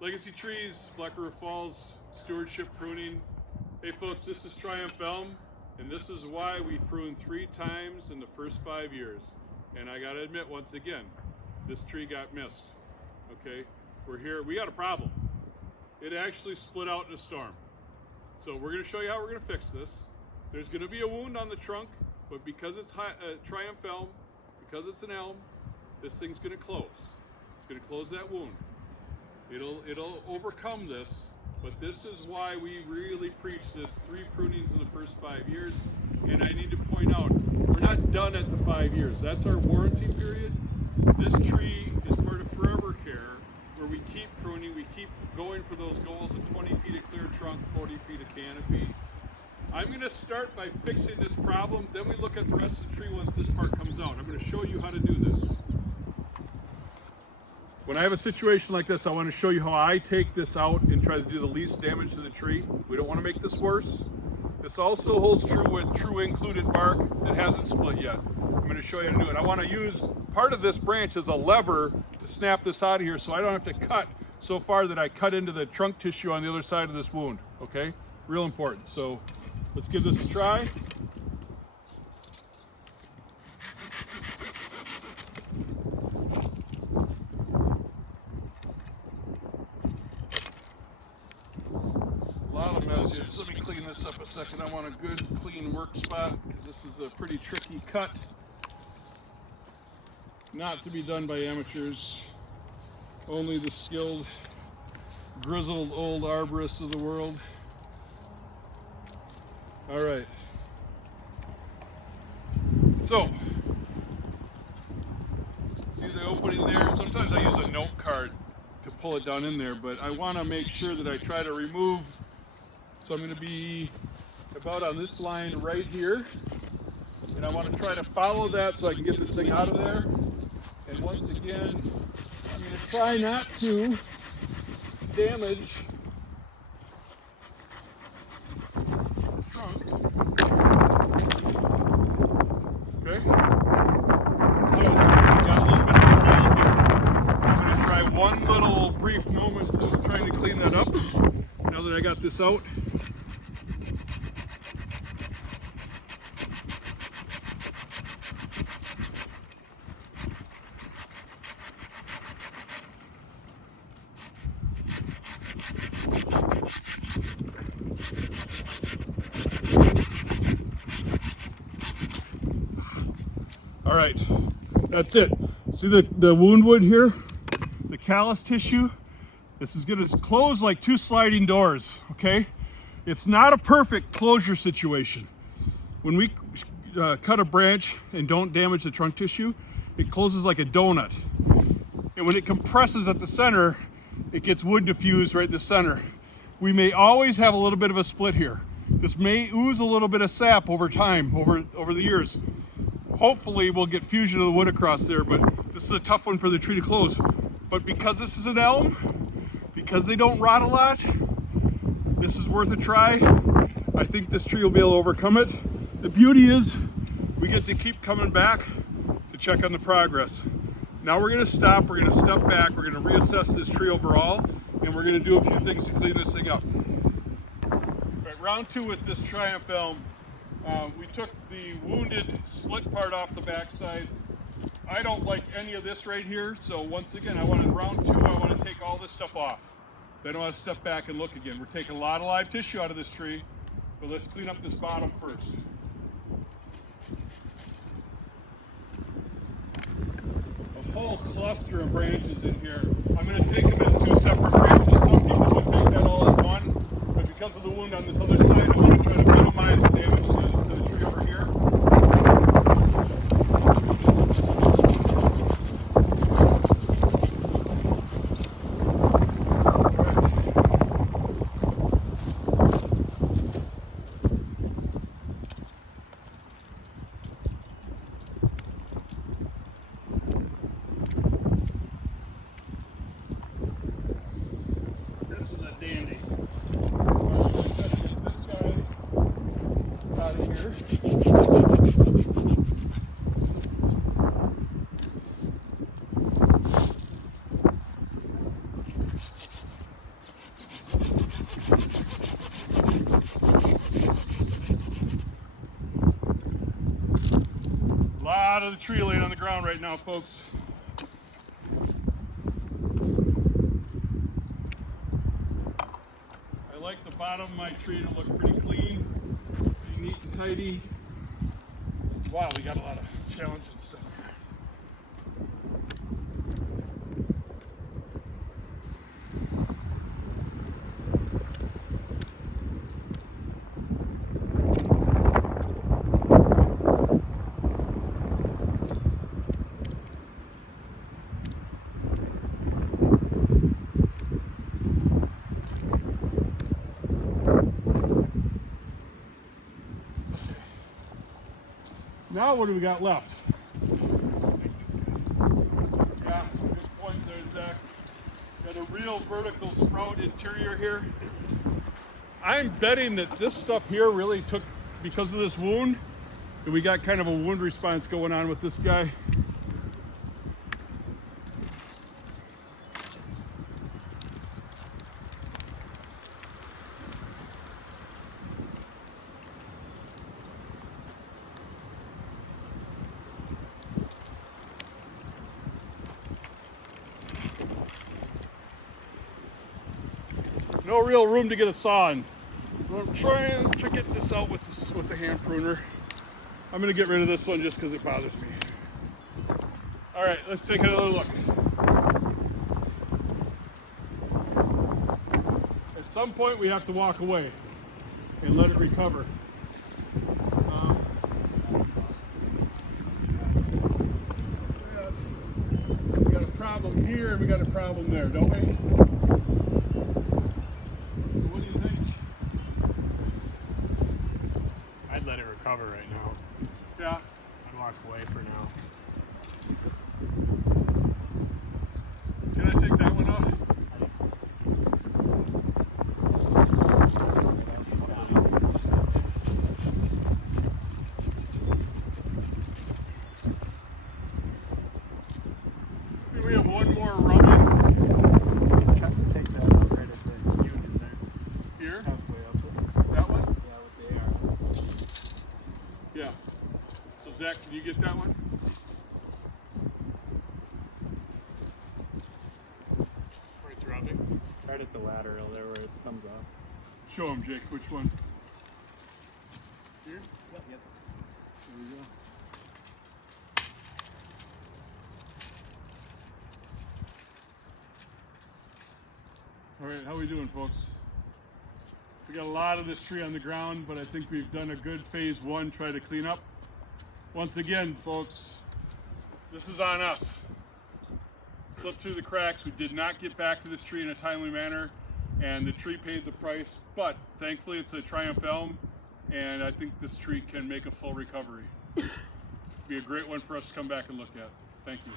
Legacy Trees, Black River Falls, Stewardship Pruning. Hey folks, this is Triumph Elm, and this is why we pruned 3 times in the first 5 years. And I gotta admit, once again, this tree got missed, okay? We're here, we got a problem. It actually split out in a storm. So we're gonna show you how we're gonna fix this. There's gonna be a wound on the trunk, but because it's Triumph Elm, because it's an elm, this thing's gonna close. It's gonna close that wound. It'll overcome this, but this is why we really preach this 3 prunings in the first 5 years. And I need to point out, we're not done at the 5 years. That's our warranty period. This tree is part of forever care, where we keep pruning, we keep going for those goals of 20 feet of clear trunk, 40 feet of canopy. I'm gonna start by fixing this problem, then we look at the rest of the tree once this part comes out. I'm gonna show you how to do this. When I have a situation like this, I want to show you how I take this out and try to do the least damage to the tree. We don't want to make this worse. This also holds true with true included bark that hasn't split yet. I'm going to show you how to do it. I want to use part of this branch as a lever to snap this out of here so I don't have to cut so far that I cut into the trunk tissue on the other side of this wound, okay? Real important. So let's give this a try. Let me clean this up a second. I want a good clean work spot because this is a pretty tricky cut. Not to be done by amateurs. Only the skilled, grizzled old arborists of the world. All right. So, see the opening there? Sometimes I use a note card to pull it down in there, but I want to make sure that I try to remove. So I'm going to be about on this line right here, and I want to try to follow that so I can get this thing out of there. And once again, I'm going to try not to damage the trunk. Okay? So, I got a little bit of a feel here. I'm going to try one little brief moment of trying to clean that up now that I got this out. All right, that's it. See the wound wood here? The callus tissue? This is gonna close like 2 sliding doors, okay? It's not a perfect closure situation. When we cut a branch and don't damage the trunk tissue, it closes like a donut. And when it compresses at the center, it gets wood diffused right in the center. We may always have a little bit of a split here. This may ooze a little bit of sap over time, over the years. Hopefully we'll get fusion of the wood across there, but this is a tough one for the tree to close. But because this is an elm, because they don't rot a lot, this is worth a try. I think this tree will be able to overcome it. The beauty is we get to keep coming back to check on the progress. Now we're gonna stop, we're gonna step back, we're gonna reassess this tree overall, and we're gonna do a few things to clean this thing up. All right, round 2 with this Triumph Elm. We took the wounded split part off the backside. I don't like any of this right here, so once again, round 2, I want to take all this stuff off. Then I want to step back and look again. We're taking a lot of live tissue out of this tree, but let's clean up this bottom first. A whole cluster of branches in here. I'm going to take them as 2 separate branches. Some people would take that all as one, but because of the wound on this other side, I want to try to minimize the damage to the tree over here. This is a dandy. Get this guy out of here. lot of the tree laying on the ground right now, folks. I like the bottom of my tree to look pretty clean, pretty neat and tidy. Wow, we got a lot of challenging stuff. Now what do we got left? Yeah, good point there, Zach. Got a real vertical sprout interior here. I'm betting that this stuff here really took, because of this wound, and we got kind of a wound response going on with this guy. No real room to get a saw in. So I'm trying to get this out with the hand pruner. I'm gonna get rid of this one just because it bothers me. All right, let's take another look. At some point we have to walk away and let it recover. We got a problem here and we got a problem there, don't we? Let it recover right now. Yeah. I'd walk away for now. Can I take that one off? Do we have one more rubbing? Take that out right at the unit there. Here? Halfway up it. That one? Yeah, with the AR. Yeah. So Zach, can you get that one? Where it's rubbing? Right at the lateral there where it comes off. Show him, Jake, which one? Here? Yep. There we go. All right, how we doing, folks? We got a lot of this tree on the ground, but I think we've done a good phase one, try to clean up. Once again, folks, this is on us. Slipped through the cracks. We did not get back to this tree in a timely manner, and the tree paid the price, but thankfully it's a Triumph Elm, and I think this tree can make a full recovery. Be a great one for us to come back and look at. Thank you.